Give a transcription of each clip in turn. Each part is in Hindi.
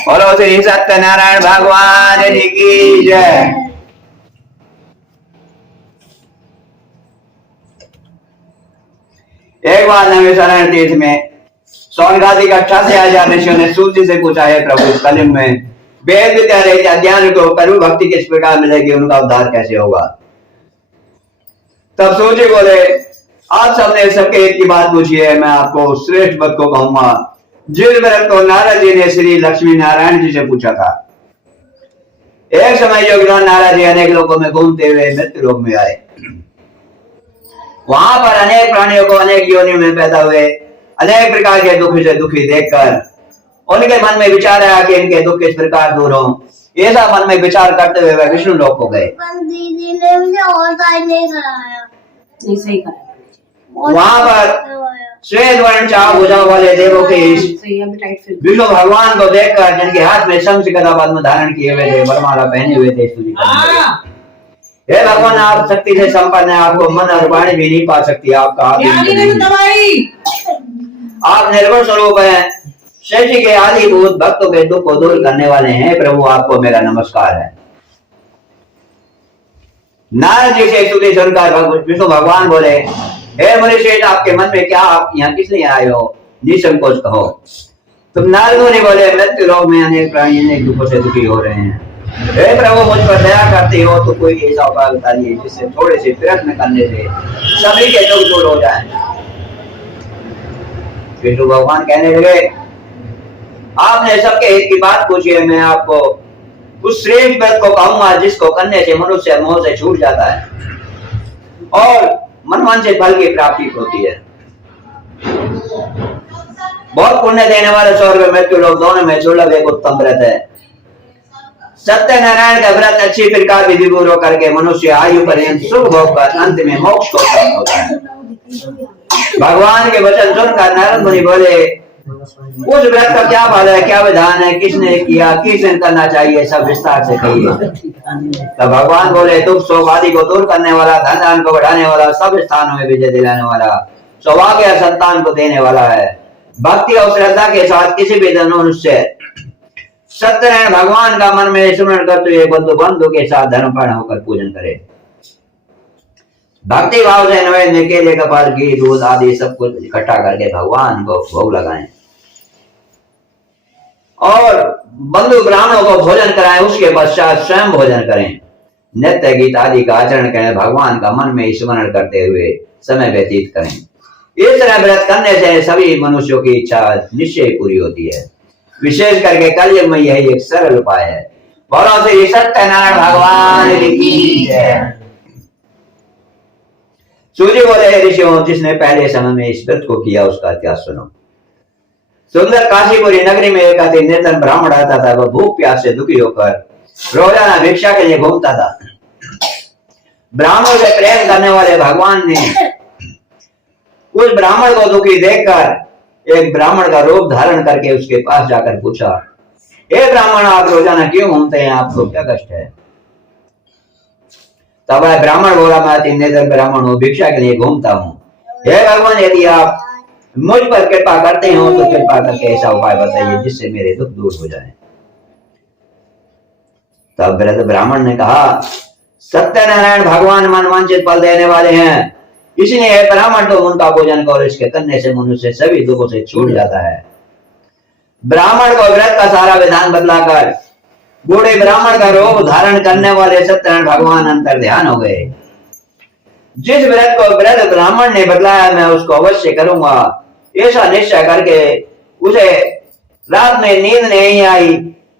बोलो श्री सत्यनारायण भगवान की जय। एक बार नवेश्वरण तीर्थ में सोनगादी का 88,000 ऋषियों ने सूची से पूछा है प्रभु कलियुग में वेद विद्या रहित अज्ञान को प्रभु भक्ति किस प्रकार मिलेगी, उनका उद्धार कैसे होगा। तब सूची बोले आप सबने सबके हित की बात पूछी है, मैं आपको श्रेष्ठ व्रत को कहूंगा जिस व्रत को नारद जी ने श्री लक्ष्मी नारायण जी से पूछा था। एक समय योगीराज नारद जी अनेक लोगों में घूमते हुए मृत्यु लोक में आए। वहां पर अनेक प्राणियों को अनेक योनियों में पैदा हुए अनेक प्रकार के दुख से दुखी देखकर उनके मन में विचार आया कि इनके दुख किस प्रकार दूर हो। ऐसा मन में विचार करते हुए वह विष्णु लोक को गए। दीदी ने मुझे और गाइड नहीं कराया। नहीं सही कराया। वहां पर श्वेत वर्ण चाव भुजाओं वाले देवों के विष्णु भगवान को देखकर जिनके हाथ में शंख गदा पद्म धारण किए हुए थे, वरमाला पहने हुए थे, स्तुति करने लगे। हे भगवान आप शक्ति से संपन्न है, आपको मन और वाणी भी नहीं पा सकती, आपका आप निर्गुण स्वरूप है, सृष्टि के आदिभूत भक्तों के दुख को दूर करने वाले हैं। प्रभु आपको मेरा नमस्कार है। नारद जी से स्तुति सुनकर विष्णु भगवान बोले हे मनुष्य आपके मन में क्या, आप यहाँ किस लिए आए हो, निसंकोच कहो। तुम नारद मुनि बोले मृत्यु लोक में अनेक प्राणी अनेक दुखों से दुखी हो रहे हैं। हे प्रभु मुझ पर दया करते हो तो कोई ऐसा उपाय बताइए जिससे थोड़े से प्रयत्न करने से सभी के दुख दूर हो जाएं। विष्णु भगवान कहने लगे आपने सबके हित की बात पूछी है, मैं आपको उस श्रेष्ठ व्रत को कहूंगा जिसको करने से मनुष्य मोह से छूट जाता है और मनवांछित फल की प्राप्ति होती है। बहुत पुण्य देने वाले स्वर्ग मृत्यु लोक दोनों में दुर्लभ एक उत्तम व्रत है। सत्यनारायण का व्रत अच्छी प्रकार विधि पूर्वक करके मनुष्य आयु पर्यंत सुख भोग कर अंत में मोक्ष को प्राप्त होता है। भगवान के वचन सुनकर नारद मुनि बोले उस व्रत का क्या फल है, क्या विधान है, किसने किया, किस दिन करना चाहिए, सब विस्तार से कहिए। तब भगवान बोले दुख शोक आदि को दूर करने वाला, धन धान को बढ़ाने वाला, सब स्थानों में विजय दिलाने वाला, सौभाग्य संतान को देने वाला है। भक्ति और श्रद्धा के साथ किसी भी मनुष्य सत्यनारायण भगवान का मन में स्मरण करते हुए बंधु बंधु के साथ धर्मपर्ण होकर पूजन करे। भक्ति भाव से नैवेद्य केले कपाल घी दूध आदि सब कुछ इकट्ठा करके भगवान को भोग लगाएं और बंधु ब्राह्मणों को भोजन कराएं। उसके पश्चात स्वयं भोजन करें, नित्य गीत आदि का आचरण करें, भगवान का मन में स्मरण करते हुए समय व्यतीत करें। इस तरह व्रत करने से सभी मनुष्यों की इच्छा निश्चय पूरी होती है। विशेष करके कलयुग में यही एक सरल उपाय है। बोलो श्री सत्यनारायण भगवान की जय। सूर्य बोले ऋषियों जिसने पहले समय में इस व्रत को किया उसका इतिहास सुनो। सुंदर काशीपुरी नगरी में एक अति निर्धन ब्राह्मण आता था। वह भूख प्यास से दुखी होकर रोजाना भिक्षा के लिए घूमता था। ब्राह्मण से प्रेम करने वाले भगवान ने उस ब्राह्मण को दुखी देखकर एक ब्राह्मण का रूप धारण करके उसके पास जाकर पूछा हे ब्राह्मण आप रोजाना क्यों घूमते हैं, आपको क्या कष्ट है। तब वह ब्राह्मण बोला मैं अति निर्धन ब्राह्मण हूँ, भिक्षा के लिए घूमता हूँ। हे भगवान यदि आप मुझ पर कृपा करते हो तो कृपा करके ऐसा उपाय बताइए जिससे मेरे दुख दूर हो जाए। तब वृद्ध ब्राह्मण ने कहा सत्यनारायण भगवान मनवांछित फल देने वाले हैं, इसलिए ब्राह्मण तो उनका पूजन करो, इसके करने से मनुष्य सभी दुखों से छूट जाता है। ब्राह्मण को व्रत का सारा विधान बदलाकर बूढ़े ब्राह्मण का रूप धारण करने वाले सत्यनारायण भगवान अंतर ध्यान हो गए। जिस व्रत को वृद्ध ब्राह्मण ने बदलाया मैं उसको अवश्य करूंगा, ऐसा निश्चय करके उसे रात में नींद नहीं आई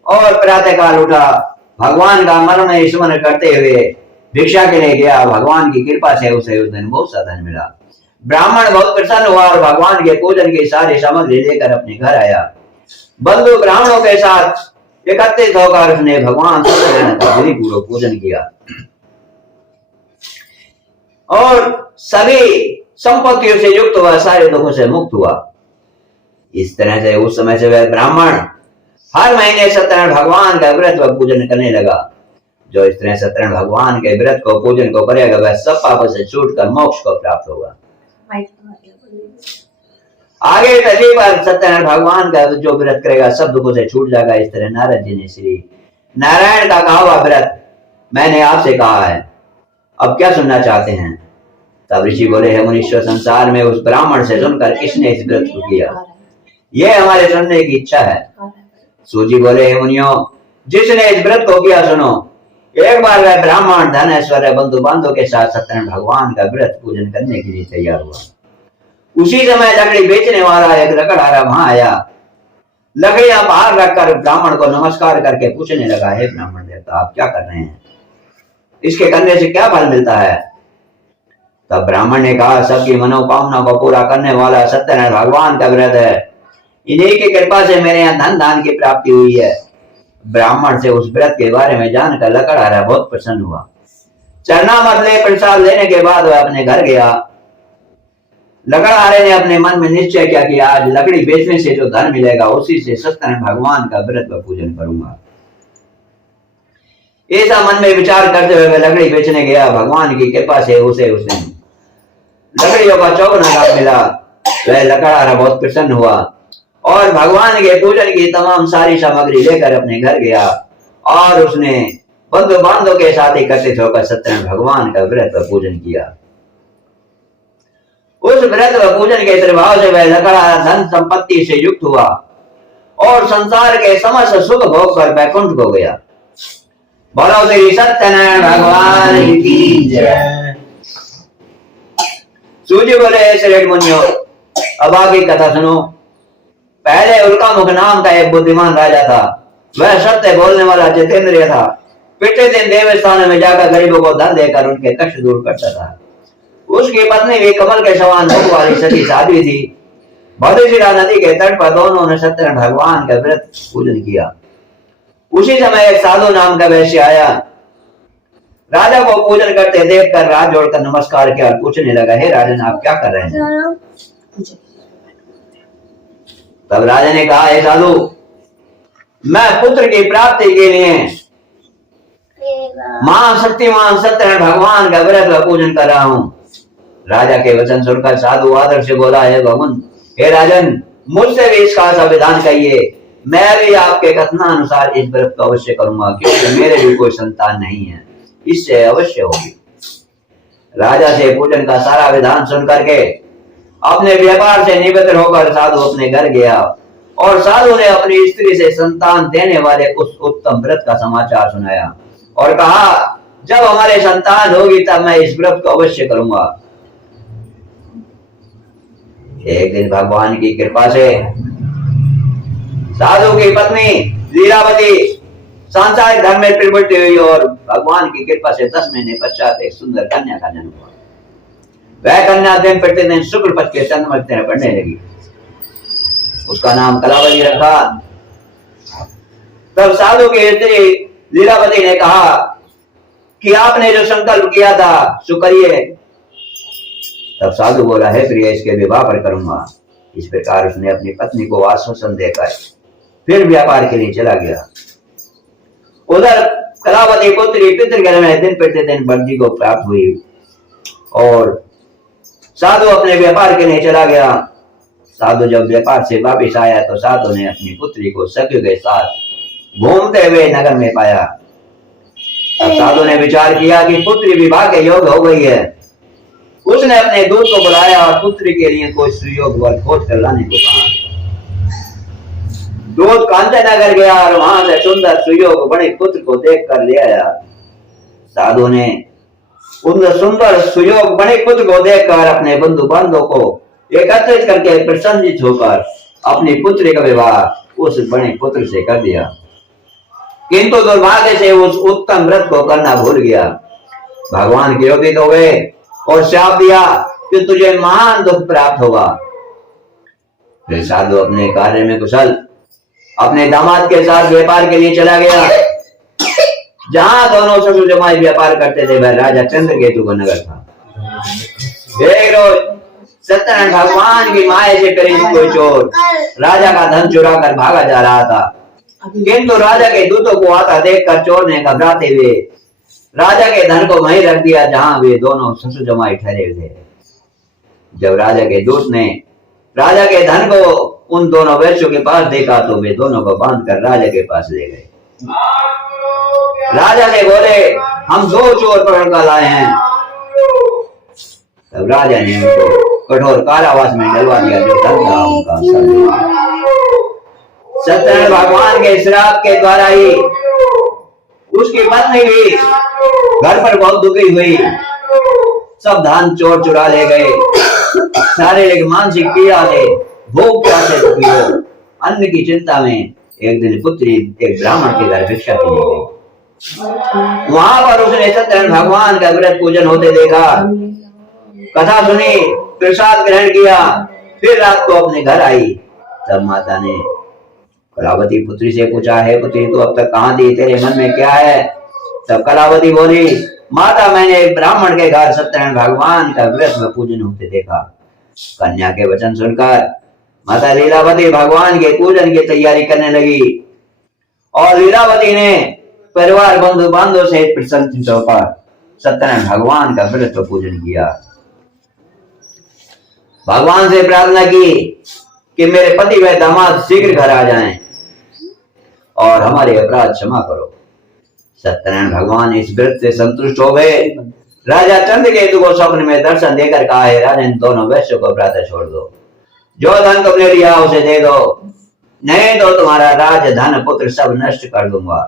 और प्रातः काल उठा। भगवान का मन में स्मरण करते हुए भिक्षा के लिए गया। भगवान की कृपा से उसे उस दिन बहुत सा धन मिला। ब्राह्मण बहुत प्रसन्न हुआ और भगवान के पूजन की सारी सामग्री लेकर अपने घर आया। बंधु ब्राह्मणों के साथ एकत्रित होकर उसने भगवान सत्यनारायण का विधि पूर्वक पूजन किया और सभी संपत्तियों से युक्त हुआ, सारे दुखों से मुक्त हुआ। इस तरह से उस समय से वह ब्राह्मण हर महीने सत्यनारायण भगवान का व्रत व पूजन करने लगा। जो इस तरह सत्यनारायण भगवान के व्रत को पूजन को करेगा वह सब पापों से छूटकर मोक्ष को प्राप्त होगा। आगे तभी पर सत्यनारायण भगवान का जो व्रत करेगा सब दुखों से छूट जाएगा। इस तरह नारद जी ने श्री नारायण का कहा हुआ व्रत मैंने आपसे कहा है, अब क्या सुनना चाहते हैं? तब ऋषि बोले, हे मुनीश्वर, संसार में उस ब्राह्मण से सुनकर किसने इस व्रत को किया, ये हमारे सुनने की इच्छा है। सूजी बोले, हे मुनियों, जिसने इस व्रत को किया सुनो। एक बार वह ब्राह्मण धन ऐश्वर्य बंधु बांधव के साथ सत्यनारायण भगवान का व्रत पूजन करने के लिए तैयार हुआ। उसी समय लकड़ी बेचने वाला एक लकड़हारा वहां आया। लकड़ियां बाहर रखकर ब्राह्मण को नमस्कार करके पूछने लगा, हे ब्राह्मण देवता, आप क्या कर रहे हैं? इसके करने से क्या फल मिलता है? तब ब्राह्मण ने कहा, सबकी मनोकामना को पूरा करने वाला सत्यनारायण भगवान का व्रत है। इन्हीं की कृपा से मेरे यहाँ धन दान की प्राप्ति हुई है। ब्राह्मण से उस व्रत के बारे में जानकर लकड़हारा बहुत प्रसन्न हुआ। चरणामृत ले प्रसाद लेने के बाद वह अपने घर गया। लकड़हारे ने अपने मन में निश्चय किया कि आज लकड़ी बेचने से जो धन मिलेगा उसी से सत्यनारायण भगवान का व्रत व पूजन करूंगा। ऐसा मन में विचार करते हुए वह लकड़ी बेचने गया। भगवान की कृपा से उसे लकड़ियों का चौगुना लाभ मिला। वह लकड़हारा बहुत प्रसन्न हुआ और भगवान के पूजन की तमाम सारी सामग्री लेकर अपने घर गया और उसने बंधु बांधव के साथ एकत्रित होकर सत्यनारायण भगवान का व्रत व पूजन किया। उस व्रत व पूजन के प्रभाव से वह लकड़हारा धन संपत्ति से युक्त हुआ और संसार के समस्त सुख भोग कर बैकुंठ को गया। बोलो श्री सत्यनारायण भगवान की जय। सूजी बोले, श्रेष्ठ मुनियों, अब आगे कथा सुनो। पहले उल्का मुख नाम का एक बुद्धिमान राजा था। वह सत्य बोलने वाला जितेंद्रिय था। पिछले दिन देवस्थान में जाकर गरीबों को धन देकर उनके कष्ट दूर करता था। उसकी पत्नी भी कमल के समान मुख वाली सती साध्वी थी। भद्रशिला नदी के तट पर दोनों ने सत्यनारायण भगवान का व्रत पूजन किया। उसी समय एक साधु नाम का वैश्य आया। राजा को पूजन करते देखकर हाथ जोड़कर नमस्कार किया और पूछने लगा, हे राजन, आप क्या कर रहे हैं? तब राजा ने कहा, हे साधु, मैं पुत्र की प्राप्ति के लिए महाशक्तिमान सत्यनारायण भगवान का व्रत व पूजन कर रहा हूँ। राजा के वचन सुनकर साधु आदर से बोला, हे भगवान, हे राजन, मुझसे भी इसका संविधान कहिए। मैं भी आपके कथनानुसार इस व्रत को अवश्य करूंगा, क्योंकि मेरे भी कोई संतान नहीं है, इससे अवश्य होगी। राजा से पूजन का सारा विधान सुन करके अपने व्यापार से निवृत्त होकर साधु अपने घर गया और साधु ने अपनी स्त्री से संतान देने वाले उस उत्तम व्रत का समाचार सुनाया और कहा, जब हमारे संतान होगी तब मैं इस व्रत को अवश्य करूंगा। एक दिन भगवान की कृपा से साधु की पत्नी लीलावती सांसारिक धर्म में प्रवृत्ति हुई और भगवान की कृपा से 10 महीने पश्चात एक सुंदर कन्या का जन्म हुआ। वह कन्या दिन प्रतिदिन शुक्ल पक्ष के चंद्रमा में बढ़ने लगी। उसका नाम कलावती रखा। तब साधु की स्त्री लीलावती ने कहा कि आपने जो संकल्प किया था सो करिए। तब साधु बोला, हे प्रिय, इसके विवाह पर करूंगा। इस प्रकार उसने अपनी पत्नी को आश्वासन देकर फिर व्यापार के लिए चला गया। उधर कलावती पुत्री पितृगृह में दिन प्रतिदिन वृद्धि को प्राप्त हुई और साधु अपने व्यापार के लिए चला गया। साधु जब व्यापार से वापिस आया तो साधु ने अपनी पुत्री को सखियों के साथ घूमते हुए नगर में पाया। अब साधु ने विचार किया कि पुत्री विवाह के योग्य हो गई है। उसने अपने दूत को बुलाया और पुत्री के लिए कोई सुयोग वर खोज कर लाने को कहा। दूत कांचन नगर गया और वहां से सुंदर सुयोग बड़े पुत्र को देख कर ले आया। साधु ने उन सुंदर सुयोग बड़े पुत्र को देखकर अपने बंधु बांधवों को एकत्रित करके प्रसन्नित होकर अपनी पुत्री का विवाह उस बड़े पुत्र से कर दिया। किंतु दुर्भाग्य से उस उत्तम व्रत को करना भूल गया। भगवान क्रोधित हो गए और शाप दिया कि तुझे महान दुख प्राप्त होगा। फिर साधु अपने कार्य में कुशल अपने दामाद के साथ व्यापार के लिए चला गया। जहां दोनों ससुर जमाई व्यापार करते थे वह राजा चंद्रकेतु का नगर था। एक रोज सत्यनारायण भगवान की माया से करीब कोई चोर राजा का धन चुरा कर भागा जा रहा था। किंतु राजा के दूतों को आता देखकर चोर ने घबराते हुए राजा के धन को वहीं रख दिया जहां वे दोनों ससुर जमाई ठहरे थे। जब राजा के दूत ने राजा के धन को उन दोनों वैश्यों के पास देखा तो वे दोनों को बांध कर राजा के पास ले गए। राजा से बोले, हम 2 चोर पकड़ कर लाए हैं। तब राजा ने उनको कठोर कारावास में डलवा दिया जो धन था उनका। सत्यनारायण भगवान के श्राप के द्वारा ही उसकी पत्नी भी घर पर बहुत दुखी हुई। सब धन चोर चुरा ले गए। शारीरिक मानसिक पीड़ा से भूख प्यासे दुखी हो अन्न की चिंता में एक दिन पुत्री एक ब्राह्मण के घर भिक्षा के लिए गई। वहां पर उसने सत्यनारायण भगवान का व्रत पूजन होते देखा, कथा सुनी, प्रसाद ग्रहण किया। फिर रात को अपने घर आई। तब माता ने कलावती पुत्री से पूछा, है पुत्री तू अब तक कहाँ थी, तेरे मन में क्या है? तब कलावती बोली, माता मैंने एक ब्राह्मण के घर सत्यनारायण भगवान का व्रत में पूजन होते देखा। कन्या के वचन सुनकर माता लीलावती भगवान के पूजन की तैयारी करने लगी और लीलावती ने परिवार बंधु बांधव से प्रसन्न होकर सत्यनारायण भगवान का व्रत पूजन किया। भगवान से प्रार्थना की कि मेरे पति व दामाद शीघ्र घर आ जाएं और हमारे अपराध क्षमा करो। सत्यनारायण भगवान इस व्रत से संतुष्ट हो गए। राजा चंद्रकेतु को स्वप्न में दर्शन देकर कहा, है राजा इन दोनों वैश्यों को प्रातः छोड़ दो, जो धन तुमने लिया उसे दे दो, नहीं तो तुम्हारा राज धन पुत्र सब नष्ट कर दूंगा।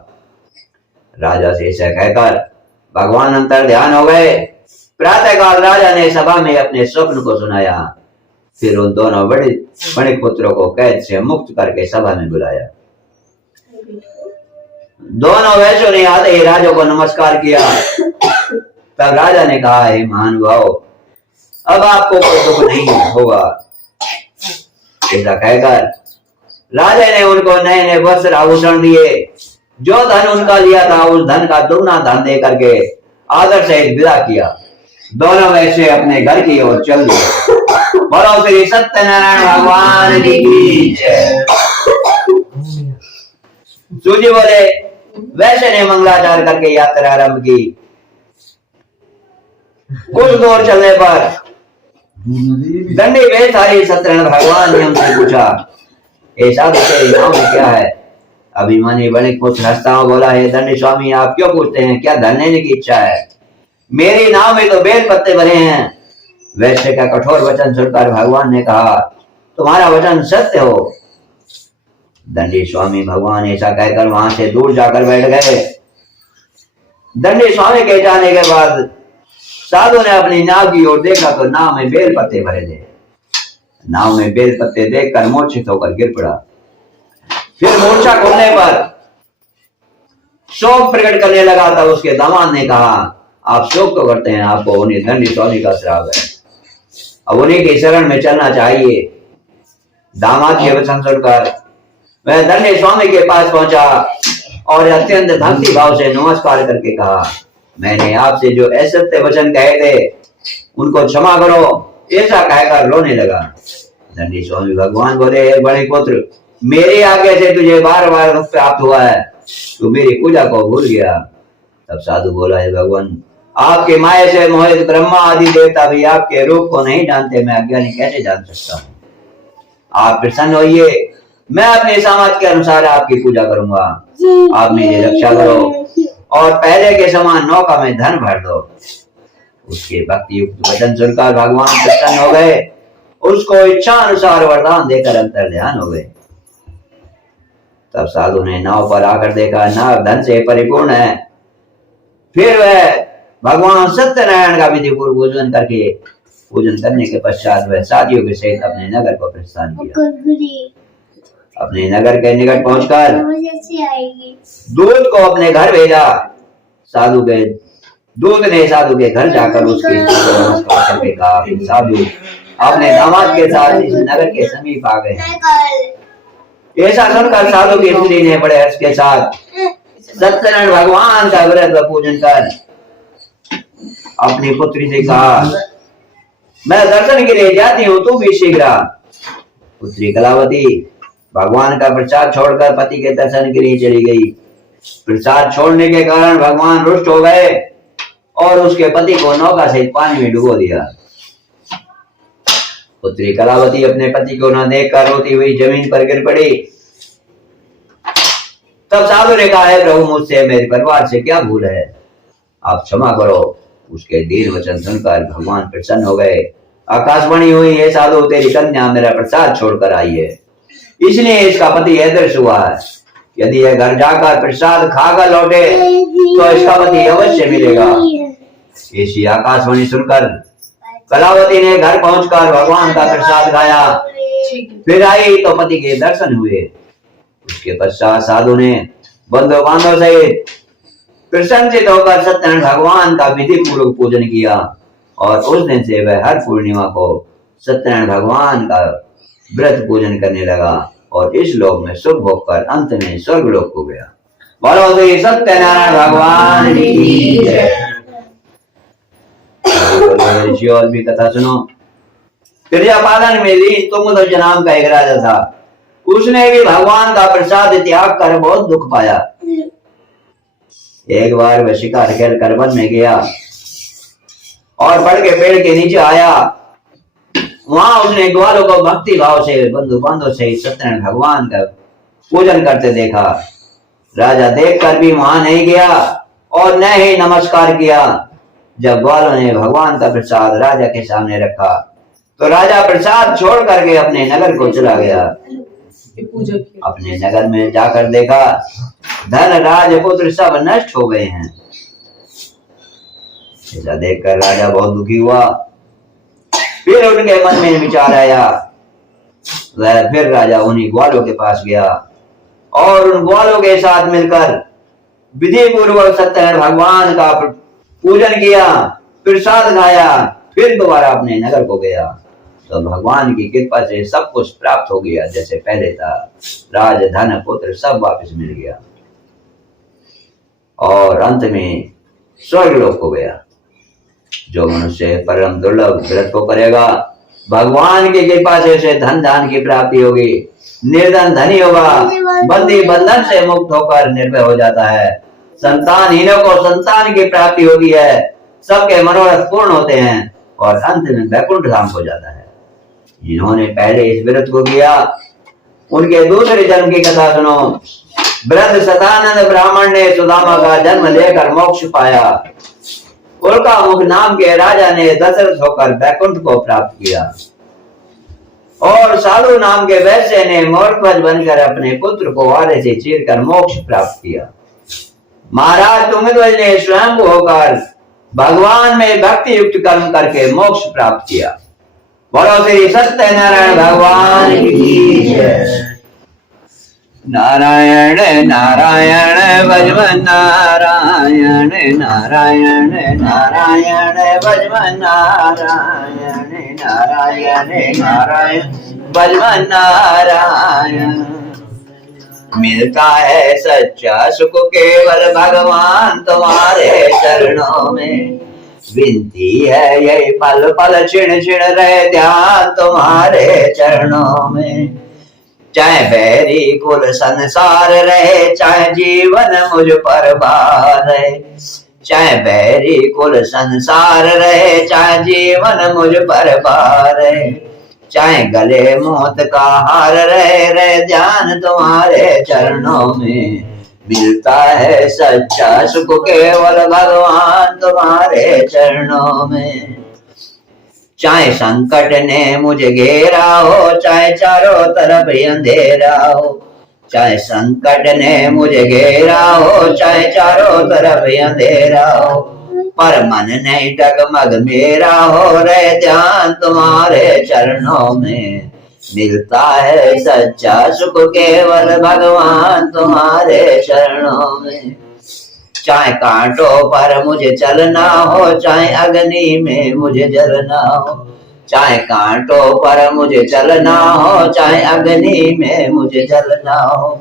राजा से ऐसा कहकर भगवान अंतर ध्यान हो गए। प्रातः काल राजा ने सभा में अपने स्वप्न को सुनाया। फिर उन दोनों बड़े पुत्रों को कैद से मुक्त करके सभा में बुलाया। दोनों वैश्यों ने आते ही राजा को नमस्कार किया। तब राजा ने कहा, हे महानुभाव, अब आपको कोई दुख नहीं होगा। ऐसा कहकर राजा ने उनको नए नए वस्त्र आभूषण दिए। जो धन उनका लिया था उस धन का दुगना धन दे करके आदर से विदा किया। दोनों वैश्य अपने घर की ओर चल दिए। बोलो श्री सत्यनारायण भगवान की जय। सूजी बोले, वैश्य ने मंगलाचार करके यात्रा आरंभ की। कुछ दूर चलने पर दंडी वेशधारी सत्यनारायण भगवान ने उनसे पूछा, ऐसा तेरे नाम में क्या है? अभिमानी बड़े कुछ हंसता हुआ बोला, हे दंडी स्वामी आप क्यों पूछते हैं, क्या धन लेने की इच्छा है? मेरी नाव में तो बेल पत्ते भरे हैं। वैश्य का कठोर वचन सुनकर भगवान ने कहा, तुम्हारा वचन सत्य हो। दंडी स्वामी भगवान ऐसा कहकर वहां से दूर जाकर बैठ गए। दंडी स्वामी के जाने के बाद साधु ने अपनी नाव की ओर देखा तो नाव में बेल पत्ते भरे थे। नाव में बेल पत्ते देखकर मूर्छित होकर गिर पड़ा। फिर मूर्छा खुलने पर शोक प्रकट करने लगा। तब उसके दामाद ने कहा, आप शोक तो करते हैं, आपको उन्हीं दंडी स्वामी का श्राप है, अब उन्हीं की शरण में चलना चाहिए। दामाद के वचन सुनकर वह दंडी स्वामी के पास पहुंचा और अत्यंत भक्ति भाव से नमस्कार करके कहा, मैंने आपसे जो असत्य वचन कहे थे उनको क्षमा करो। ऐसा कहकर रोने लगा। दंडी स्वामी भगवान बोले, बड़े पुत्र, मेरी आज्ञा से तुझे बार बार दुख प्राप्त हुआ है, तू मेरी पूजा को भूल गया। तब साधु बोला, है भगवान, आपके माया से मोहित ब्रह्मा आदि देवता भी आपके रूप को नहीं जानते, मैं अज्ञानी कैसे जान सकता हूँ? आप प्रसन्न होइए, मैं अपने सामर्थ्य के अनुसार आपकी पूजा करूंगा। आप मेरी रक्षा करो और पहले के समान नौका में धन भर दो। उसके भक्ति युक्त वचन सुनकर भगवान प्रसन्न हो गए। उसको इच्छा अनुसार वरदान देकर अंतर ध्यान हो गए। तब साधु ने नाव पर आकर देखा, नाव धन से परिपूर्ण है। फिर वह भगवान सत्यनारायण का विधि पूर्व पूजन करने के पश्चात वह साथियों के सहित अपने नगर को प्रस्थान किया। अपने नगर के निकट पहुंचकर दूत को अपने घर भेजा। दूत ने साधु के घर जाकर उसके नमस्कार करके कहा, साधु अपने दामाद के साथ इस नगर के समीप आ गए। ऐसा सुनकर साधु की स्त्री ने बड़े हर्ष के साथ सत्यनारायण भगवान का व्रत पूजन कर अपनी पुत्री से कहा, मैं दर्शन के लिए जाती हूँ, तू भी शीघ्र आ। पुत्री कलावती भगवान का प्रसाद छोड़कर पति के दर्शन के लिए चली गई। प्रसाद छोड़ने के कारण भगवान रुष्ट हो गए और उसके पति को नौका से पानी में डुबो दिया। पुत्री कलावती अपने पति को न देखकर रोती हुई जमीन पर गिर पड़ी। तब साधु ने कहा, है प्रभु, मुझसे मेरे परिवार से क्या भूल है, आप क्षमा करो। उसके दीन वचन सुनकर भगवान प्रसन्न हो गए। आकाशवाणी हुई, हे साधु, तेरी कन्या मेरा प्रसाद छोड़कर आई है, इसलिए इसका पति अदृश्य हुआ है। यदि यह घर जाकर प्रसाद खाकर लौटे तो इसका पति अवश्य मिलेगा। ऐसी आकाशवाणी सुनकर कलावती ने घर पहुंचकर भगवान का प्रसाद खाया। फिर आई तो पति के दर्शन हुए। उसके पश्चात साधु ने बंधु बांधव सहित प्रसन्नचित होकर सत्यनारायण भगवान का विधि पूर्वक पूजन किया और उस दिन से वह हर पूर्णिमा को सत्यनारायण भगवान का व्रत पूजन करने लगा और इस लोक में सुख भोग कर अंत में स्वर्ग लोक को गया। बोलो श्री सत्यनारायण भगवान की जय। और भी कथा सुनो। प्रजापालन में लीन तुंगध्वज नाम का एक राजा था। उसने भी भगवान का प्रसाद त्याग कर बहुत दुख पाया। एक बार वह शिकार खेल कर वन में गया और बढ़ के पेड़ के नीचे आया। वहां उसने ग्वालों को भक्ति भाव से बंधु बांधव से सत्यनारायण भगवान का पूजन करते देखा। राजा देखकर भी वहां नहीं गया और न ही नमस्कार किया। जब ग्वालों ने भगवान का प्रसाद राजा के सामने रखा तो राजा प्रसाद छोड़ करके अपने नगर को चला गया। अपने नगर में जाकर देखा धन राजपुत्र सब नष्ट हो गए हैं। ऐसा देखकर राजा बहुत दुखी हुआ। फिर उनके मन में विचार आया। वह फिर राजा उन्हीं ग्वालों के पास गया और उन ग्वालों के साथ मिलकर विधि पूर्वक सत्यनारायण भगवान का पूजन किया, प्रसाद खाया, फिर दोबारा अपने नगर को गया। तो भगवान की कृपा से सब कुछ प्राप्त हो गया जैसे पहले था। राज धन पुत्र सब वापस मिल गया और अंत में स्वर्ग लोक को गया। जो मनुष्य परम दुर्लभ व्रत को करेगा, भगवान की कृपा से उसे धन दान की प्राप्ति होगी, निर्धन धनी होगा, बंदी बंधन से मुक्त होकर निर्भय हो जाता है, संतानहीनों को संतान की प्राप्ति होती है, सबके मनोरथ पूर्ण होते हैं और अंत में वैकुंठ धाम हो जाता है। जिन्होंने पहले इस व्रत को किया उनके दूसरे जन्म की कथा सुनो। वृद्ध सतानंद ब्राह्मण ने सुदामा का जन्म लेकर मोक्ष पाया। उल्का मुख नाम के राजा ने दशरथ होकर वैकुंठ को प्राप्त किया और साधु नाम के वैश्य ने मोरध्वज बनकर अपने पुत्र को वारे से चीरकर मोक्ष प्राप्त किया। महाराज तुंगध्वज ने स्वयं होकर भगवान में भक्ति युक्त कर्म करके मोक्ष प्राप्त किया। बोलो श्री सत्यनारायण भगवान की जय। नारायण नारायण भजवन नारायण नारायण नारायण भजवन नारायण नारायण नारायण भजवन नारायण। मिलता है सच्चा सुख केवल भगवान तुम्हारे चरणों में। विनती है यही पल पल छिण छिण रहे ध्यान तुम्हारे चरणों में। चाहे बैरी कुल संसार रहे, चाहे जीवन मुझ पर भार रहे, चाहे बैरी कुल संसार रहे, चाहे जीवन मुझ पर भार रहे, चाहे गले मौत का हार रहे ध्यान तुम्हारे चरणों में। मिलता है सच्चा सुख केवल भगवान तुम्हारे चरणों में। चाहे संकट ने मुझे घेरा हो, चाहे चारों तरफ अंधेरा हो, चाहे संकट ने मुझे घेरा हो, चाहे चारों तरफ अंधेरा हो, पर मन नहीं डगमग मेरा हो रहे ध्यान तुम्हारे चरणों में। मिलता है सच्चा सुख केवल भगवान तुम्हारे चरणों में। चाहे कांटों पर मुझे चलना हो, चाहे अग्नि में मुझे जलना हो, चाहे कांटों पर मुझे चलना हो, चाहे अग्नि में मुझे जलना हो,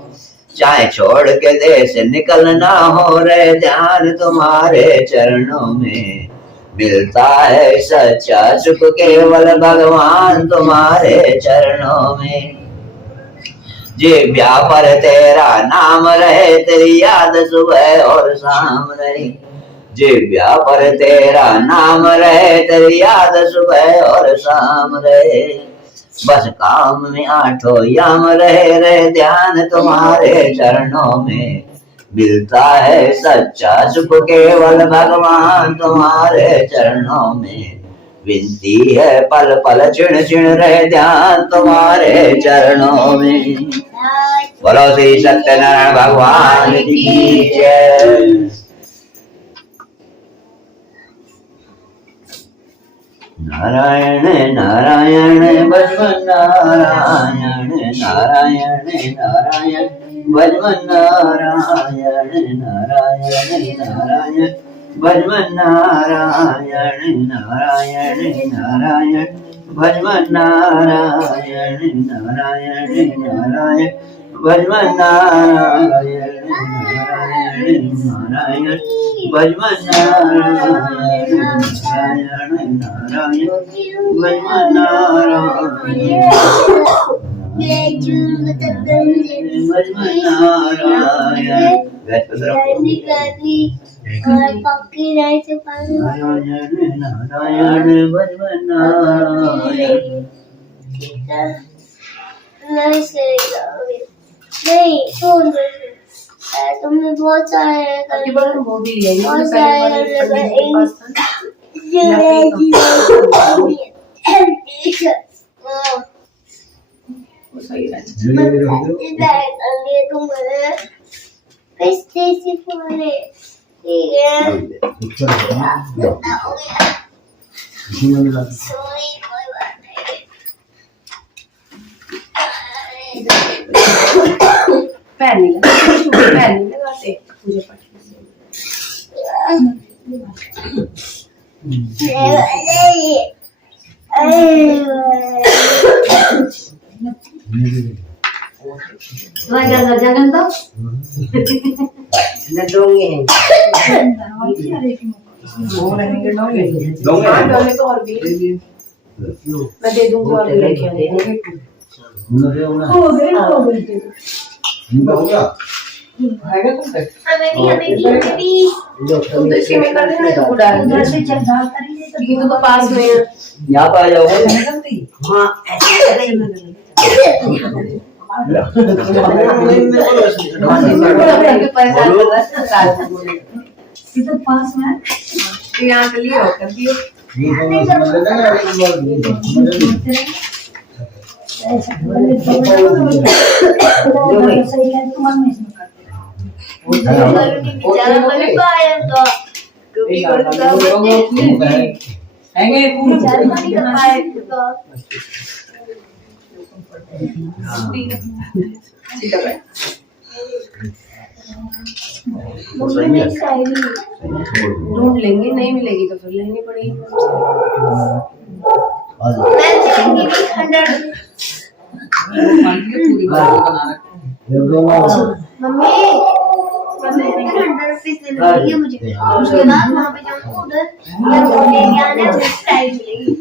चाहे छोड़ के देश निकलना हो रहे ध्यान तुम्हारे चरणों में। मिलता है सच्चा सुख केवल भगवान तुम्हारे चरणों में। जिह्वा पर तेरा नाम रहे, तेरी याद सुबह और शाम रहे। जिह्वा पर तेरा नाम रहे, तेरी याद सुबह और शाम रहे। बस काम में आठों याम रहे रहे ध्यान तुम्हारे चरणों में। मिलता है सच्चा सुख केवल भगवान तुम्हारे चरणों में। विनती है पल पल चिण चिण रहे ध्यान तुम्हारे चरणों में। बोलो श्री सत्यनारायण भगवान की जय। नारायण नारायण भजन नारायण नारायण नारायण भजन नारायण नारायण नारायण भजन नारायण नारायण नारायण भजन नारायण नारायण नारायण भजन नारायण नारायण नारायण भजन नारायण नारायण नारायण भजन नारायण नहीं सुन तुमने बहुत सारे वो भी ले सही पैन नहीं लगाते पूजा पाठ jangan tau nadonge डोंगे तो और भी मैं दे दूंगी और लेके आ देंगे हो गया आएगा तुम तक तुम तो इसके में कर देना तो बुला इधर से चल दाल करी ये तो पास में है यहाँ पर आ जाओगे। हाँ ऐसे तो पास में यहाँ के लिए होकर दियो ढूंढ लेंगे नहीं मिलेगी तो फिर लेनी पड़ेगी मम्मी 100 रुपीज मुझे उसके बाद वहाँ पे जाऊँगा उधर लेके आने टाइम मिलेगी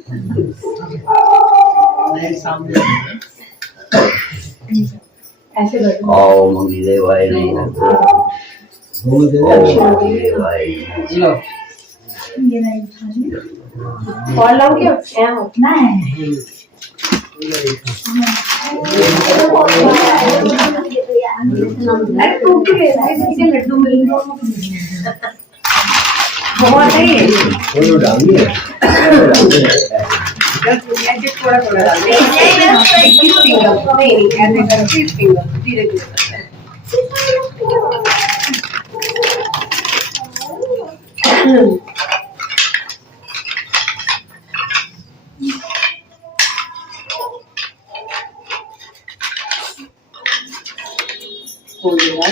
ऐसे ओम देवाय नमः। ओम देवाय और लाओ क्या क्या होना है लड्डू मिल बहुत नहीं थोड़ा थोड़ा डालते धीरे धीरे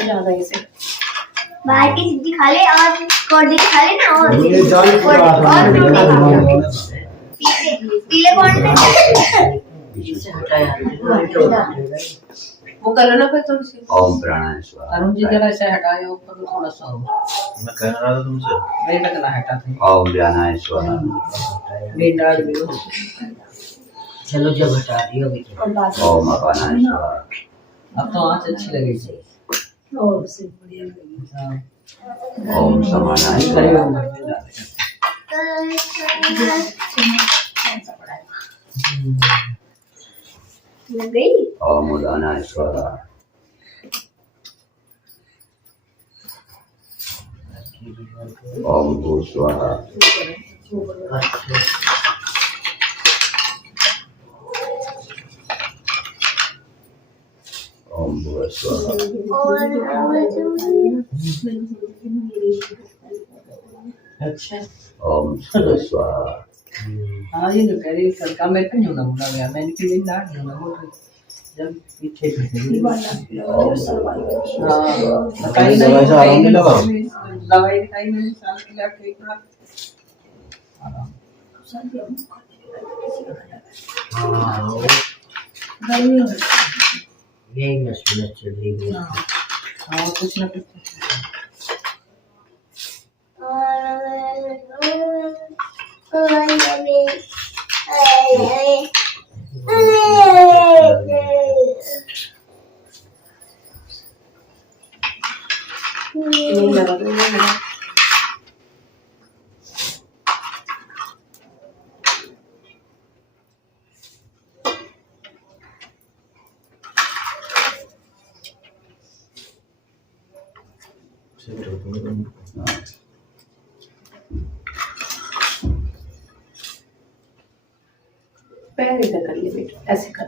ज्यादा इसे बाहर की सब्जी खा ले और कोल्ड ड्रिंक खा ले ना और पीले कोल्ड वो कर लो फिर थोड़ी सी ओम प्राणायाम स्वाहा। अरुण जी जरा ऐसे हटाए ऊपर तो थोड़ा सा हो मैं कह रहा था तुमसे वही तक ना हटाते ओम प्राणायाम स्वाहा। चलो जब हटा दियो ओम अपानाय स्वाहा। अब तो आँच अच्छी लगेगी और से बढ़िया लगेगी ओम समानाय स्वाहा। लग गई। ओम उदानाय स्वाहा। ओम भू स्वाहा। ओम भू स्वाहा। अच्छा ओम शिव स्वाहा। हाँ ये तो कह रही कल का मैं क्यों ना बोला गया मैंने कि ये ना जब पीछे दवाई दिखाई मैंने साल के लिए ठीक था यही मशीन चल रही है हाँ कुछ ना कुछ पैर इधर कर ले बेटा ऐसे कर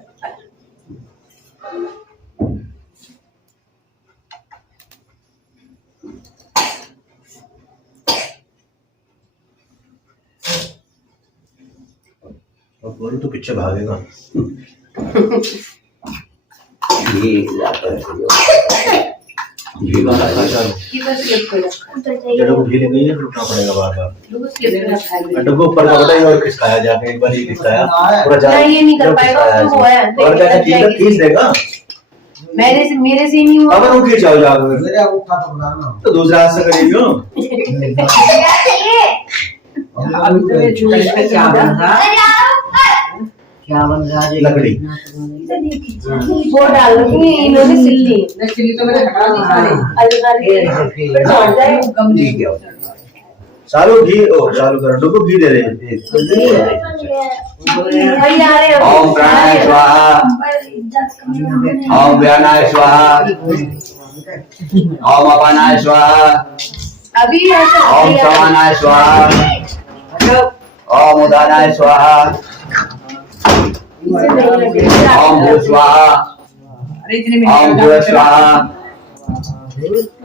और बोल तो पीछे भागेगा ये घी का खर्चा इधर स्लिप कर रखा जड़ों को घी लेंगे ये रुकना पड़ेगा बार बार लोग स्लिप कर रखा है अड्डों को ऊपर का बताइए और खिसकाया जाके एक बार ये खिसकाया पूरा जा नहीं ये नहीं कर पाएगा उसको वो है और क्या खींच देगा मेरे से नहीं हुआ अब तुम खींचाओ जाओ मेरे उठा तो बनाना तो दूसरा हाथ से करिए अभी तो ये छुट्टी का क्या बन रहा है लकड़ी वो डाल रखी है इन्होंने सिल्ली तो मैंने हटा दी सारे ठीक है। चालू घी ओ चालू कर डुबो घी दे रहे हैं ओम प्राणाय स्वाहा। ओम व्यानाय स्वाहा। ओम अपानाय स्वाहा। अभी ओम समानाय स्वाहा। ओम उदानाय स्वाहा। ओम भू स्वाहा। ओम भू स्वाहा।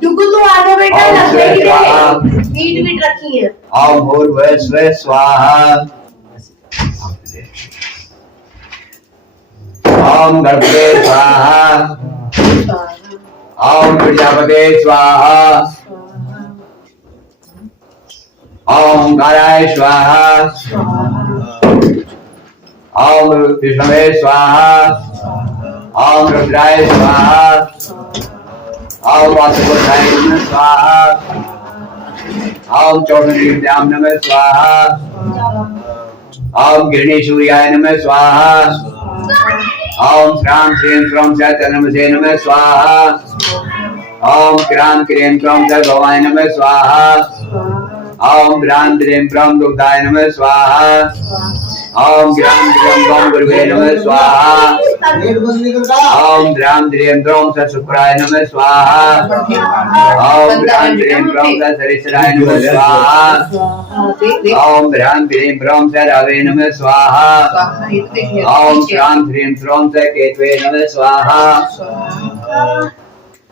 डुगु तो आधा बेटा ओम लग शिव स्वाहा। मीट रखी है ओम भूर्भुवः स्वः स्वाहा। ओम गणपते स्वाहा। ओम प्रजापते स्वाहा। ओम ओंकाराय स्वाहा। ओम विष्णवे स्वाहा। ओम रुद्राय स्वाहा। ओम वासुदेवाय नमः स्वाहा। ओम चौर्णवीर्यां नमः स्वाहा। ओम गिरणेश्वर्याय नमः स्वाहा। ओम श्रां श्रीं श्रौं च नमसे नमः स्वाहा। ओम क्रां क्रीं क्रों च भवाय नमः स्वाहा। ओम ग्रां द्रीं प्रं दुग्धाय नमः स्वाहा। ओम ग्रां द्रीं प्रं गुरुवे नमः स्वाहा। ओम ग्रां द्रीं प्रं च शुक्राय नमः स्वाहा। ओम ग्रां द्रीं प्रं च सरिसराय नमः स्वाहा। ओम ग्रां द्रीं प्रं च रवे नमः स्वाहा। ओम ग्रां द्रीं प्रं च केतवे नमः स्वाहा।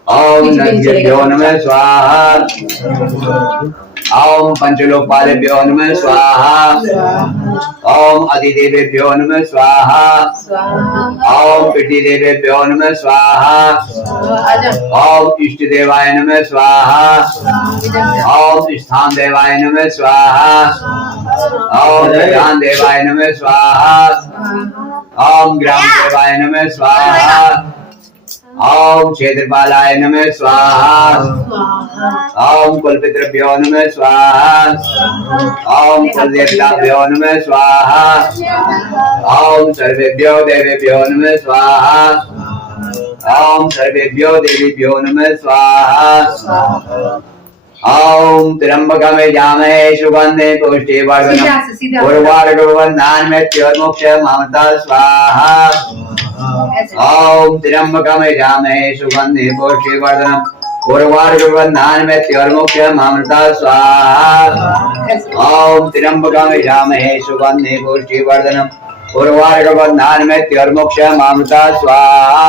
ओम नद्यभ्यो नमः स्वाहा। ओम पंचलोकपालेभ्यो नमः स्वाहा। ओम अधिदेवेभ्यो नमः स्वाहा। ओम पितृदेवेभ्यो नमः स्वाहा। ओम इष्टदेवाय नमः स्वाहा। ओम स्थान देवाय नमः स्वाहा। ओम प्रधान देवाय नमः स्वाहा। ओम ग्राम देवाय नमः स्वाहा। ओम क्षेत्रपालाय नमः स्वाहा। ओम कुलपितृभ्यो नमः स्वाहा। ओम कुलदेवताभ्यो नमः स्वाहा। ओम सर्वेभ्यो देवेभ्यो नमः स्वाहा। ओम सर्वेभ्यो देवीभ्यो नमः स्वाहा। ओम त्र्यंबकम यजामहे सुगंधे पुष्टिवर्धनम् सीधा से सीधा उर्वारुकवन्धान मृत्युर्मोक्ष मामृता स्वाहा ऐसे ओम त्र्यंबकम यजामहे सुगंधे पुष्टिवर्धनम् उर्वारुकवन्धान मृत्युर्मोक्ष मामृता स्वाहा ऐसे ओम त्र्यंबकम यजामहे सुगंधे पुष्टिवर्धनम् उर्वारुकवन्धान मृत्युर्मोक्ष मामृता स्वाहा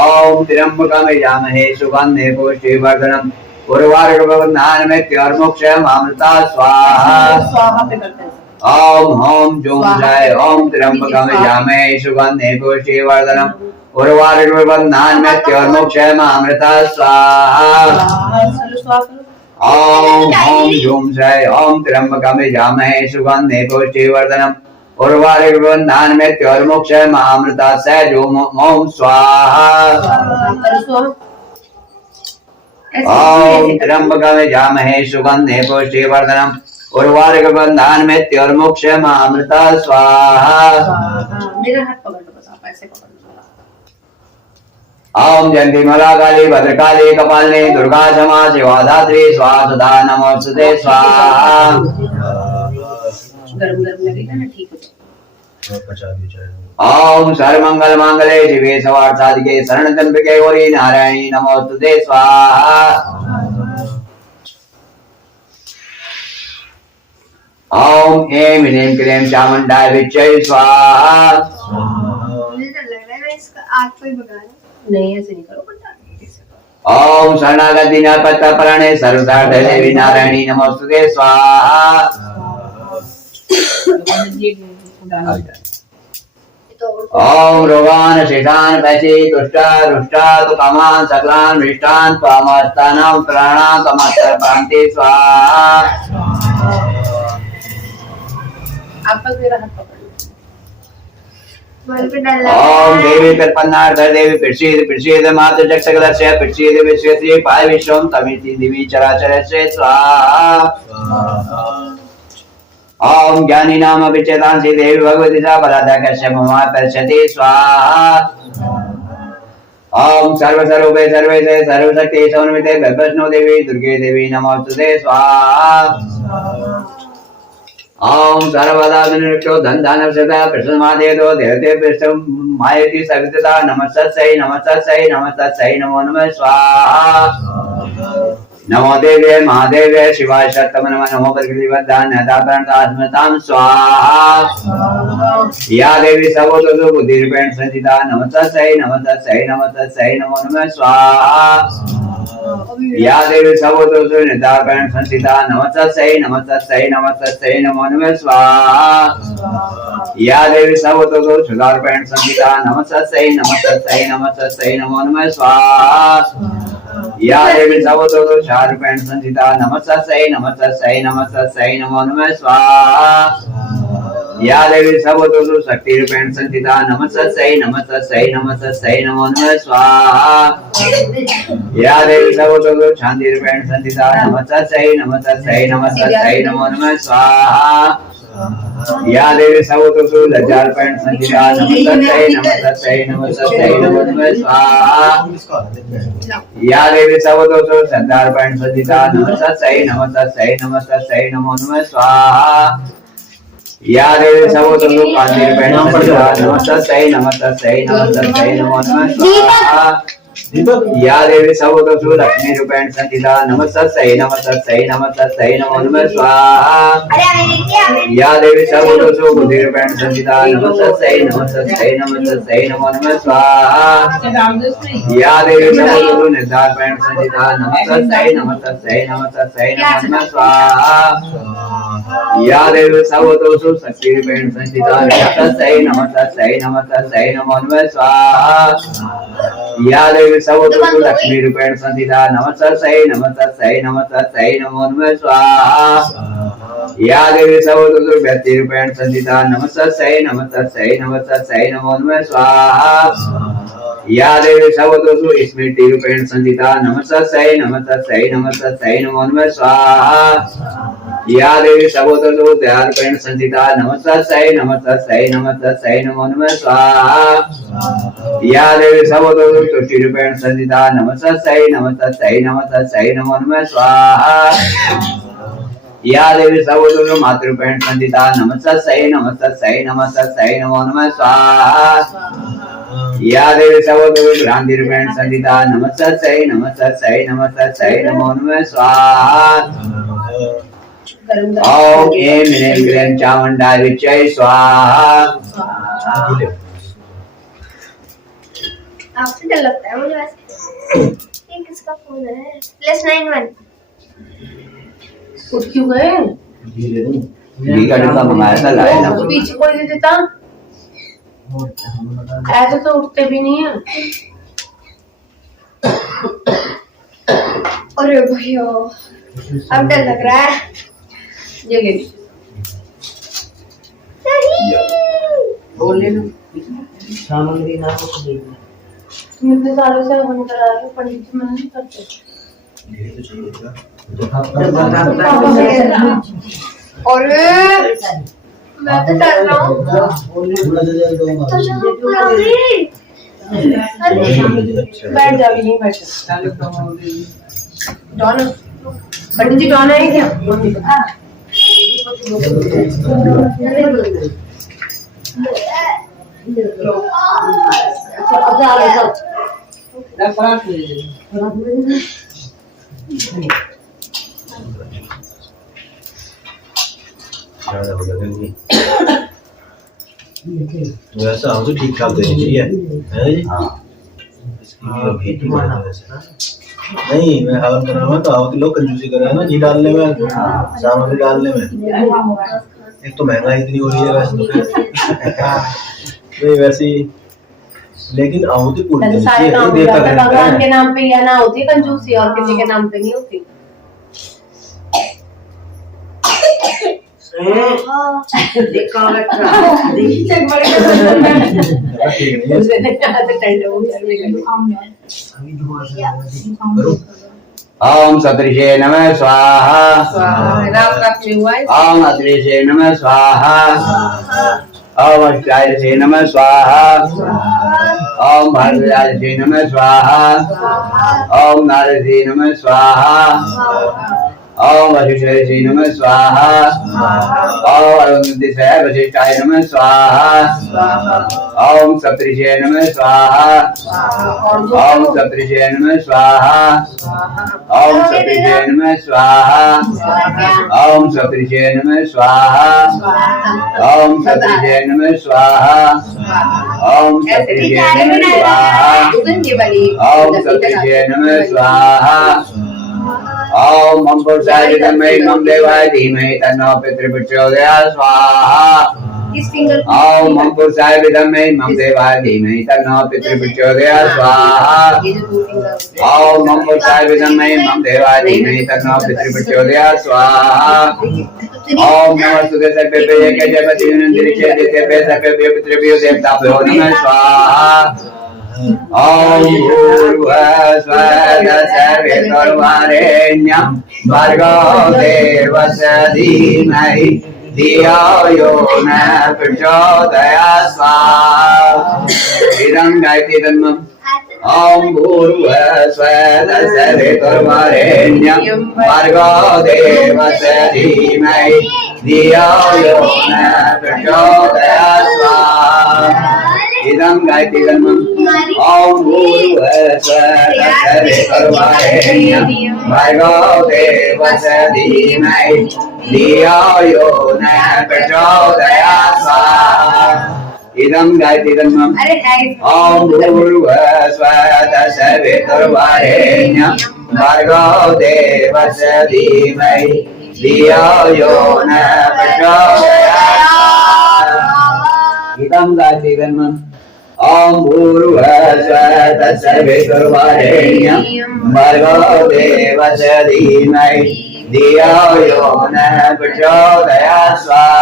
ओम त्र्यंबकम यजामहे सुगंधे पुष्टिवर्धनम् उर्वारुकवन्धान मृत्युर्मोक्ष मामृता स्वाहा स्वाहा पे करते हैं ओम होम जूम जय ओम त्र्यंबकम यजामहे सुगंधे पुष्टिवर्धनम् उर्वारुकवन्धान मृत्युर्मोक्ष मामृता स्वाहा चलो स्वाहा करो ओम होम जूम जय ओम त्र्यंबकम यजामहे सुगंधे पुष्टिवर्धनम् उर्वारुकवन्धान मृत्युर्मोक्ष मामृता सैजोम ओम स्वाहा करो स्वाहा ओम त्र्यंबकम यजामहे सुगंधे पुष्टिवर्धनम् उर्वारुकवन्धान मृत्युर्मोक्ष मामृता स्वाहा मेरा हाथ पकड़ लो बस आप ऐसे पकड़ लो ओम जयंती मला काली भद्रकाली कपालिनी दुर्गा क्षमा शिवा धात्री स्वाहा सदा नमोस्तुते स्वाहा गरम गरम लगेगा ना ठीक हो जाएगा ओम सर्वमंगल मांगले शिवे सर्वार्थ साधिके शरण त्र्यंबके गौरी नारायणी नमोस्तुते स्वाहा ओम ऐं ह्रीं क्लीं चामुंडाय विच्चे स्वाहा मुझे तो लग रहा है मैं इसका आग को ही भगा रहा हूँ। नहीं ऐसे नहीं करो बता ओम शरणागति नपत परणे सर्वसार्थ देवी नारायणी नमोस्तुते स्वाहा ओम रोगान शेषान पैसे तुष्टा रुष्टा तो कामान सकलान मृष्टान त्वामस्तानां प्राणां कमत्र प्रांते स्वाहा आप बस मेरा हाथ पकड़ लो बल पे डर लग ओम रहा है। देवी कल्पनार्थ देवी प्रसीद मातु जगत्सकलस्य प्रसीद विश्वस्य पाय विश्वं तमिति दिवि चराचरस्य स्वाहा ओम ज्ञानी नाम विचेतांसि देवी भगवती सा बलाधकस्य मम पश्यति स्वाहा ओम सर्वस्वरूपे सर्वेशे सर्वशक्ति समन्विते वैष्णो देवी दुर्गे देवी नमोस्तुते स्वाहा ओम सर्वदा विनिर्मुक्तो धन दानव सदा प्रसन्नमादेतो देवते पृष्ठं मायति सवितता नमस्तस्यै नमस्तस्यै नमस्तस्यै नमो नमः स्वाहा नमो देव्यै महादेव्यै शिवाय शतम नमो प्रकृतिवद्धान दातान्तास्मतां स्वाहा या देवी सर्वतो बुद्धिरूपेण संस्थिता नमस्तस्यै नमस्तस्यै नमस्तस्यै नमो नमः स्वाहा या देवी सर्वतो निदापेण संस्थिता नमस्तस्यै नमस्तस्यै नमस्तस्यै नमो नमः स्वाहा या देवी सर्वतो सुधारूपेण संस्थिता नमस्तस्यै नमस्तस्यै नमस्तस्यै नमो नमः स्वाहा या देवी सर्वतो शारूपेण संस्थिता नमस्तस्यै नमस्तस्यै नमस्तस्यै नमो नमः स्वाहा या देवी सर्वतो शक्तिरूपेण संस्थिता नमस्तस्यै नमस्तस्यै नमस्तस्यै नमो नमः स्वाहा या देवी सर्वतो शांतिरूपेण संस्थिता नमस्तस्यै नमस्तस्यै नमस्तस्यै नमो नमः स्वाहा या देवी सर्वतो लज्जारूपेण संस्थिता नमस्तस्यै नमस्तस्यै नमस्तस्यै नमो नमः स्वाहा या देवी सर्वतो श्रद्धारूपेण संस्थिता नमस्तस्यै नमस्तस्यै नमस्तस्यै नमो नमः स्वाहा या देवी सर्वतो कांतिरूपेण संस्थिता नमस्तस्यै नमस्तस्यै नमस्तस्यै नमो नमः स्वाहा या देवी सर्वतो लक्ष्मी रूपेण संस्थिता नमस्तस्यै नमस्तस्यै नमस्तस्यै नमो नमः स्वाहा अरे आगे या देवी सर्वतो बुद्धिरूपेण संस्थिता नमस्तस्यै नमस्तस्यै नमस्तस्यै नमो नमः स्वाहा या देवी सर्वतो निर्धारूपेण संस्थिता नमस्तस्यै नमस्तस्यै नमस्तस्यै नमो नमः स्वाहा या देवी सर्वतो शक्तिरूपेण संस्थिता नमस्तस्यै नमस्तस्यै नमस्तस्यै नमो नमः स्वाहा या देवी सर्वतो लक्ष्मी रूपेण संस्थिता नमस्तस्यै नमस्तस्यै नमस्तस्यै नमो नमः स्वाहा या देवी सर्वतो व्यक्ति रूपेण संस्थिता नमस्तस्यै नमस्तस्यै नमस्तस्यै नमो नमः स्वाहा या देवी सर्वतोषु स्मृति रूपेण संचिता नमस्तस्यै नमस्तस्यै नमस्तस्यै नमो नमः स्वाहा या देवी सर्वतोषु दयारूपेण संचिता नमस्तस्यै नमस्तस्यै नमस्तस्यै नमो नमः स्वाहा या देवी सर्वतोषु तुष्टि रूपेण संचिता नमस्तस्यै नमस्तस्यै नमस्तस्यै नमो नमः स्वाहा या देवी सर्वतोषु मातृरूपेण संचिता नमस्तस्यै नमस्तस्यै नमस्तस्यै नमो नमः स्वाहा या देवी सर्वतोषु भ्रांति रूपेण संचिता नमस्तस्यै नमस्तस्यै नमस्तस्यै नमो नमः स्वाहा ओम ऐं ह्रीं क्लीं चामुंडाय विच्चै स्वाहा। आपसे डर लगता है मुझे वैसे। ये किसका फोन है? +91 उठ क्यों गए? घी का डब्बा मंगाया था लाया ना। पीछे कोई दे देता। ऐसे तो उठते भी नहीं है। अरे भैया अब डर लग रहा है। ये ले बोले ना सामग्री ना हो तो तुम इतने सालों से हम करा रहे हो पंडित जी मना नहीं करते। और मैं तो डर रहा हूँ। बैठ जा भी नहीं बैठा। डॉन पंडित जी डॉन है क्या? वैसा हम तो ठीक ठाक देनी चाहिए है जी। नहीं मैं हवन कर रहा हूँ तो आवती लोग कंजूसी कर रहे हैं ना घी डालने में सामग्री डालने में। एक तो महंगाई इतनी हो रही है वैसे तो नहीं वैसी लेकिन आहुति पूरी देनी चाहिए। भगवान के नाम पे या ना होती कंजूसी और किसी के नाम पे नहीं होती। देखो ओम सत्रिशे नमः स्वाहा ओम अत्रिशे नमः स्वाहा ओम अष्टादशे नमः स्वाहा ओम भारद्वाजसे नमः स्वाहा ओम नारदसे नमः स्वाहा ओम वशिष्ठसे नमः स्वाहा ओम अरुंधतिसे वशिष्ठाय नमः स्वाहा ओम सप्तऋषे नमः स्वाहा ओम सप्तऋषे नमः स्वाहा ओम सप्तऋषे नमः स्वाहा ओम सप्तऋषे नमः स्वाहा ओम सप्तऋषे नमः स्वाहा ओम सप्तऋषे नमः स्वाहा ओम सप्तऋषे नमः स्वाहा ओम मंगलसाय विद्महे मम देवाय धीमहि तन्नो पितृप्रचोदयात् स्वाहा ओम मंगलसाय विद्महे मम देवाय धीमहि तन्नो पितृप्रचोदयात् स्वाहा ओम मंगलसाय विद्महे मम देवाय धीमहि तन्नो पितृप्रचोदयात् स्वाहा ओम नमस्तुते सर्वेभ्यो जयपति नंदिरिचे दितेभ्यो सर्वेभ्यो पितृभ्यो देवताभ्यो नमः स्वाहा ओम भूर्भुवस्सुः तत्सवितुर्वरेण्यं भर्गो देवस्य धीमहि धियो यो न प्रचोदयात् स्वाहा इदं गायत्री तन्मम् ओम भूर्भुवस्सुः तत्सवितुर्वरेण्यं भर्गो देवस्य धीमहि धियो यो न प्रचोदयात् स्वाहा इदं गायत्री तन्मम् ओम भूर्भुवस्सुः तत्सवितुर्वरेण्यं भर्गो देवस्य धीमहि धियो यो न प्रचोदयात् स्वाहा इदं गायत्री तन्मम् ओम भूर्भुवस्सुः तत्सवितुर्वरेण्यं भर्गो देवस्य धीमहि धियो यो न प्रचोदयात् इदं गायत्री तन्मम् ओम भूर्भुवस्सुः तत्सवितुर्वरेण्यं भर्गो देवस्य धीमहि धियो यो न प्रचोदयात् स्वाहा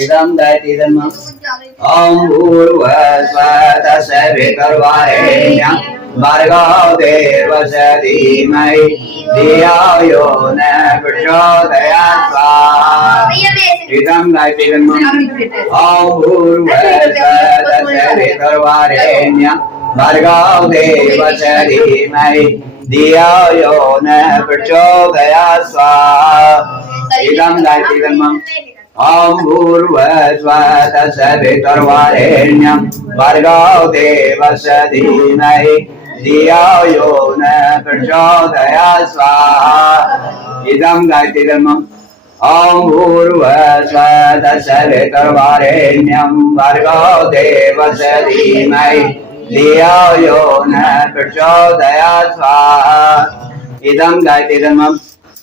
इदं गायत्री धर्मम् ॐ भूर्भुवस्सुवः वितर्वरेण्यं भर्गो देवस्य धीमहि धियो यो न प्रचोदयात् स्वाहा इदं गायत्री धर्मम् ॐ भूर्भुवस्सुवः वितर्वरेण्यं भर्गो देवस्य धीमहि धियो यो न प्रचोदयात् स्वाहा इदं गायत्री धर्मम् ॐ भूर्भुवस्सुवः वितर्वरेण्यं भर्गो देवस्य धीमहि धियो यो न प्रचोदयात् स्वाहा इदं गायत्री धर्मम् ॐ भूर्भुवस्सुवः वितर्वरेण्यं भर्गो देवस्य धीमहि धियो यो न प्रचोदयात् स्वाहा इदं गायत्री धर्मम्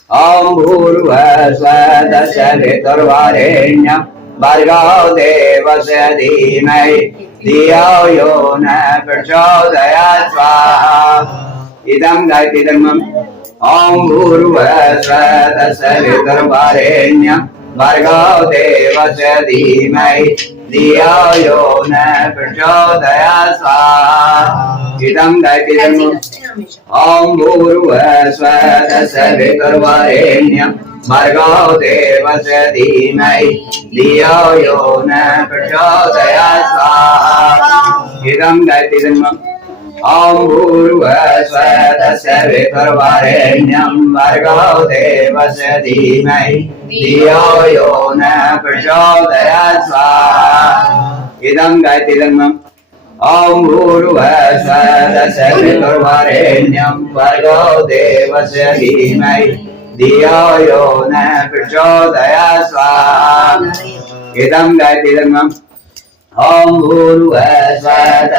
ॐ भूर्भुवस्सुवः वितर्वरेण्यं भर्गो देवस्य धीमहि धियो यो न प्रचोदयात् स्वाहा इदं गायत्री धर्मम् ॐ भूर्भुवस्सुवः वितर्वरेण्यं भर्गो देवस्य धीमहि धियो यो न प्रचोदयात् स्वाहा इदं गायत्री धर्मम् ॐ भूर्भुवस्सुवः वितर्वरेण्यं भर्गो देवस्य धीमहि धियो यो न प्रचोदयात् स्वाहा इदं गायत्री धर्मम् ॐ भूर्भुवस्सुवः वितर्वरेण्यं भर्गो देवस्य धीमहि धियो यो न प्रचोदयात् स्वाहा इदं गायत्री धर्मम् ॐ भूर्भुवस्सुवः वितर्वरेण्यं भर्गो देवस्य धीमहि धियो यो न प्रचोदयात् स्वाहा इदं गायत्री धर्मम्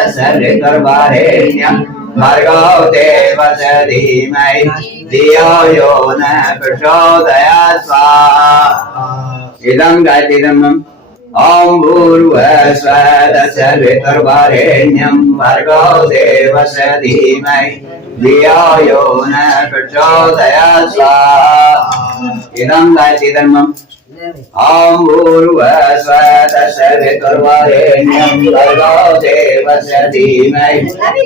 ॐ भूर्भुवस्सुवः वितर्वरेण्यं भर्गो देवस्य धीमहि धियो यो न प्रचोदयात् स्वाहा इदं गायत्री धर्मम् ॐ भूर्भुवस्सुवः वितर्वरेण्यं भर्गो देवस्य धीमहि धियो यो न प्रचोदयात् स्वाहा इदं गायत्री धर्मम् ॐ भूर्भुवस्सुवः वितर्वरेण्यं भर्गो देवस्य धीमहि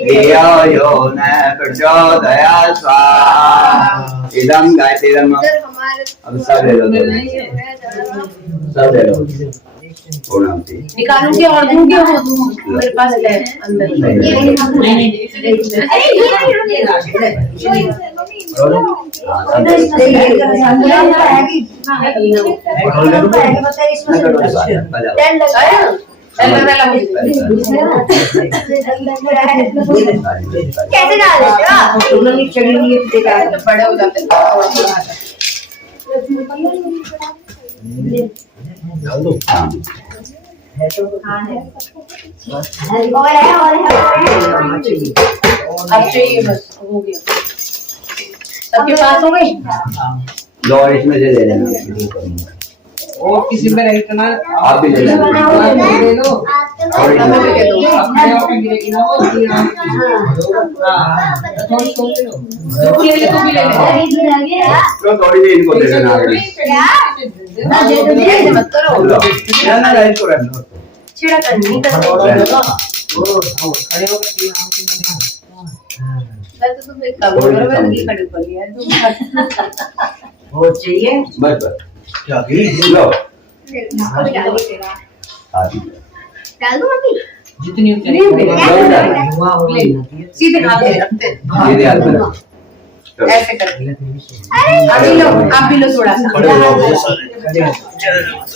धियो यो न प्रचोदयात् स्वाहा इदं गायत्री धर्मम् अब सब ले लो सब ले लो निकालूंगी और दूंगी वो मेरे पास है अंदर कैसे डाल बड़े हो जाते डाल दो और है अब चाहिए बस हो गया सबके पास हो गई दो और इसमें से ले लेना और किसी में रही ना आप भी ले लेना ले लो और इसमें से ले लो। अपने आप में गिरेगी ना वो थोड़ी थोड़ी लो तू ले ले तू भी ले ले तो थोड़ी देर इनको दे देना आगे मत करो लो ना इसको रख लो चिड़ा करनी खड़े होकर वो चाहिए बस बस क्या की लो डाल दूं अभी जितनी उतनी सीधे हाथ में रखते सीधे हाथ में रखो। चलो। ऐसे करके आप भी लो थोड़ा सा खड़े हो जाओ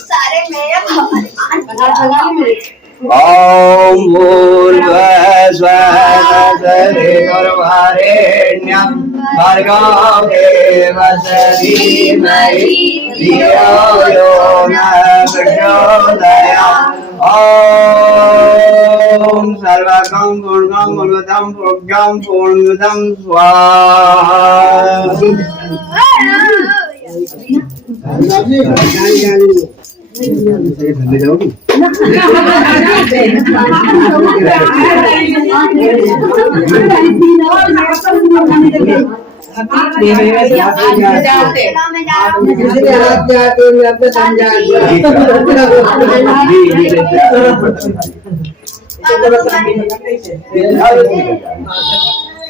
सारे सारे मेरे ॐ भूर्भुवस्सुवः वितर्वरेण्यं भर्गो देवस्य धीमहि धियो यो न प्रचोदयात् ॐ सर्वगं पूर्णं गुणवतं प्रज्ञं पूर्णं स्वाहा ये मेरे वैसे आज हाथ में मैं जाते चला मैं जा रहा हूँ किसी ने हाथ जाके मैं अपने समझा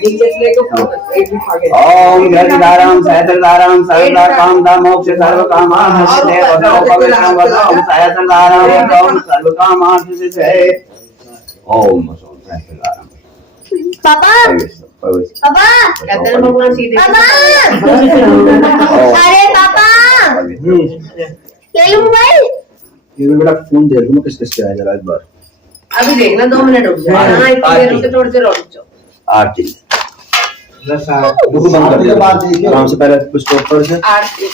नीचे से लेकर एक भी फागे ओम गतिधारम सहस्रधारम सर्वदा कामदा मोक्ष सर्व कामार्थिते वदो पवित्रं वदो सहस्रधारम ओम सर्व कामार्थिते ओम सहस्रधारम पापा पापा कहते हैं भगवान सीधे पापा अरे पापा ले लो मोबाइल ये भी बेटा फोन दे दूं मैं किस किस आया जरा एक बार अभी देखना 2 मिनट रुक जाओ हां इतनी देर रुक थोड़ी देर रुक जाओ आरती रुको बंद कर दिया आराम से पहले स्टॉप कर से आरती